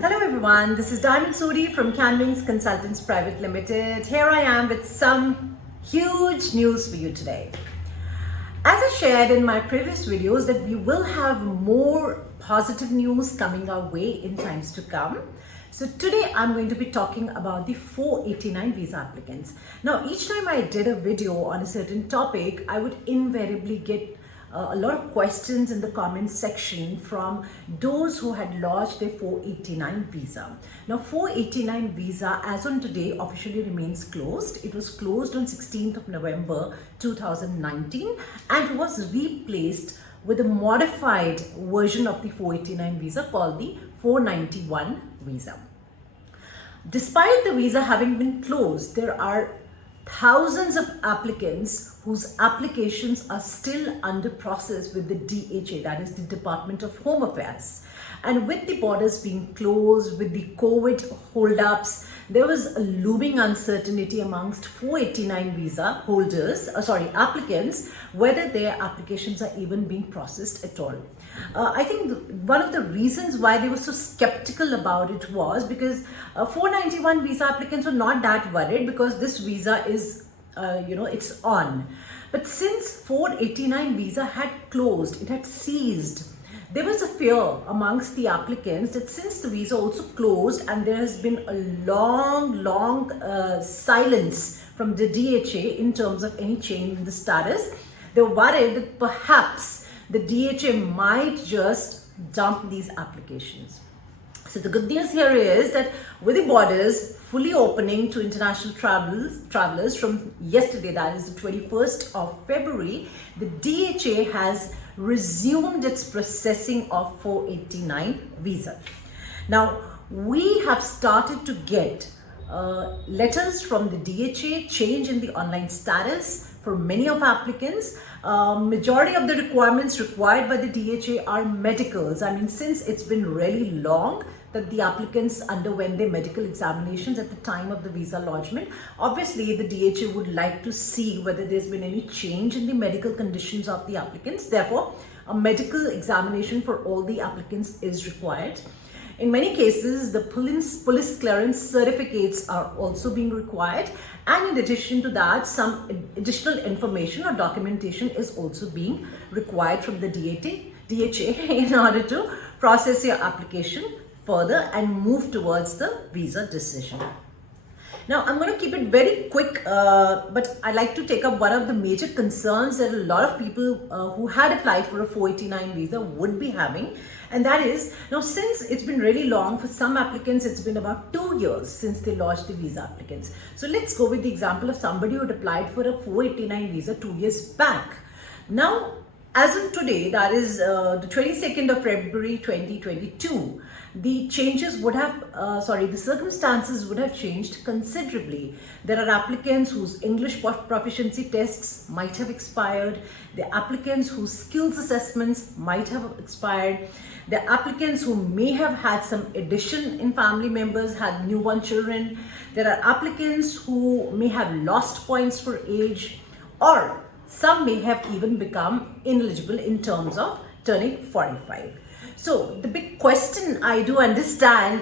Hello everyone, this is Sodhi from CAAN Wings Consultants Private Limited. Here I am with some huge news for you today. As I shared in my previous videos that we will have more positive news coming our way in times to come. So today I'm going to be talking about the 489 visa applicants. Now each time I did a video on a certain topic, I would invariably get a lot of questions in the comment section from those who had lodged their 489 visa. Now 489 visa as on today officially remains closed. It was closed on 16th of November 2019 and was replaced with a modified version of the 489 visa called the 491 visa. Despite the visa having been closed, there are thousands of applicants whose applications are still under process with the DHA, that is the Department of Home Affairs. And with the borders being closed, with the COVID holdups, there was a looming uncertainty amongst 489 visa holders, applicants, whether their applications are even being processed at all. I think one of the reasons why they were so skeptical about it was because 491 visa applicants were not that worried because this visa is, it's on. But since 489 visa had closed, it had ceased, there was a fear amongst the applicants that since the visa also closed and there has been a long silence from the DHA in terms of any change in the status, they were worried that perhaps the DHA might just dump these applications. So the good news here is that with the borders fully opening to international travelers from yesterday, that is the 21st of February, the DHA has resumed its processing of 489 visas. Now, we have started to get letters from the DHA, change in the online status for many of applicants. Majority of the requirements required by the DHA are medicals. I mean, since it's been really long that the applicants underwent their medical examinations at the time of the visa lodgement, obviously the DHA would like to see whether there's been any change in the medical conditions of the applicants. Therefore, a medical examination for all the applicants is required. In many cases, the police clearance certificates are also being required, and in addition to that, some additional information or documentation is also being required from the DHA in order to process your application further and move towards the visa decision. Now, I'm going to keep it very quick, but I like to take up one of the major concerns that a lot of people who had applied for a 489 visa would be having. And that is, now since it's been really long, for some applicants, it's been about 2 years since they lodged the visa applicants. So let's go with the example of somebody who had applied for a 489 visa 2 years back. Now, as of today, that is the 22nd of February 2022, the changes would have, the circumstances would have changed considerably. There are applicants whose English proficiency tests might have expired. The applicants whose skills assessments might have expired. The applicants who may have had some addition in family members, had newborn children. There are applicants who may have lost points for age, or some may have even become ineligible in terms of turning 45. So the big question I do understand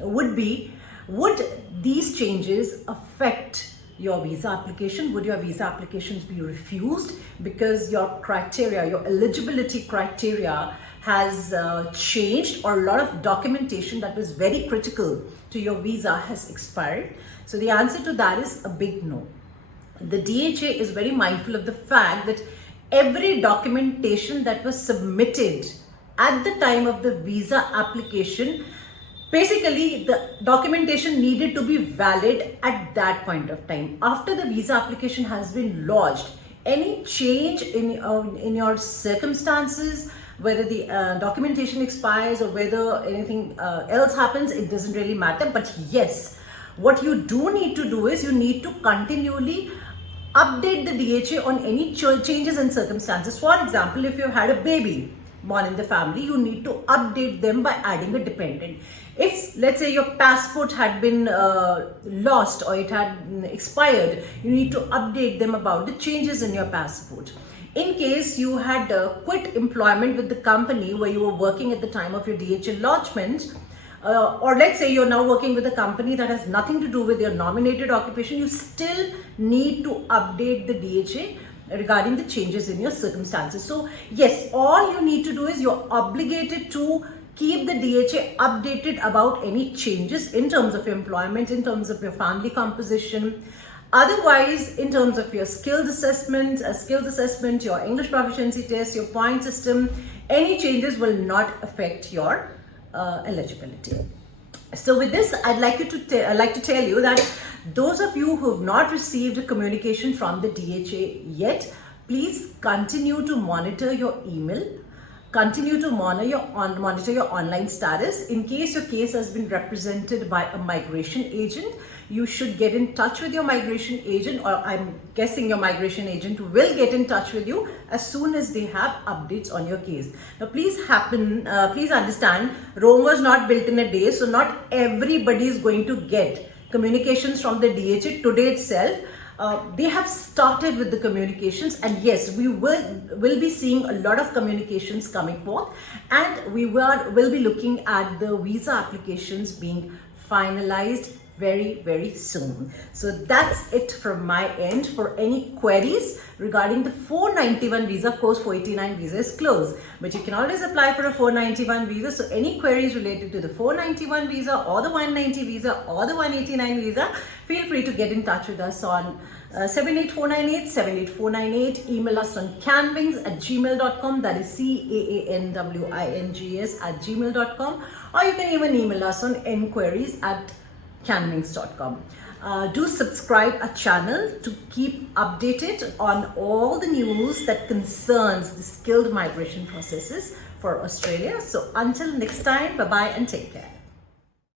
would be, would these changes affect your visa application? Would your visa applications be refused because your criteria, your eligibility criteria has changed, or a lot of documentation that was very critical to your visa has expired? So the answer to that is a big no. The DHA is very mindful of the fact that every documentation that was submitted at the time of the visa application, basically the documentation needed to be valid at that point of time. After the visa application has been lodged, any change in your circumstances, whether the documentation expires or whether anything else happens, it doesn't really matter. But yes, what you do need to do is you need to continually update the DHA on any changes in circumstances. For example, if you had a baby born in the family, you need to update them by adding a dependent. If, let's say, your passport had been lost or it had expired, you need to update them about the changes in your passport. In case you had quit employment with the company where you were working at the time of your DHA lodgement, or let's say you're now working with a company that has nothing to do with your nominated occupation, you still need to update the DHA regarding the changes in your circumstances. So yes, all you need to do is you're obligated to keep the DHA updated about any changes in terms of employment, in terms of your family composition. Otherwise, in terms of your skills assessment, your English proficiency test, your point system, any changes will not affect your eligibility. So with this, I'd like to tell you that those of you who have not received a communication from the DHA yet, please continue to monitor your email. Continue to monitor your online status. In case your case has been represented by a migration agent, you should get in touch with your migration agent, or I'm guessing your migration agent will get in touch with you as soon as they have updates on your case. Now please understand, Rome was not built in a day, so not everybody is going to get communications from the DHA today itself. They have started with the communications, and yes, we will be seeing a lot of communications coming forth, and we will be looking at the visa applications being finalized very, very soon. So that's it from my end. For any queries regarding the 491 visa, of course 489 visa is closed, but you can always apply for a 491 visa. So any queries related to the 491 visa or the 190 visa or the 189 visa, feel free to get in touch with us on 78498. Email us on caanwings@gmail.com. That is CAANWINGS@gmail.com, or you can even email us on enquiries@caanwings.com. Do subscribe our channel to keep updated on all the news that concerns the skilled migration processes for Australia. So until next time, bye bye and take care.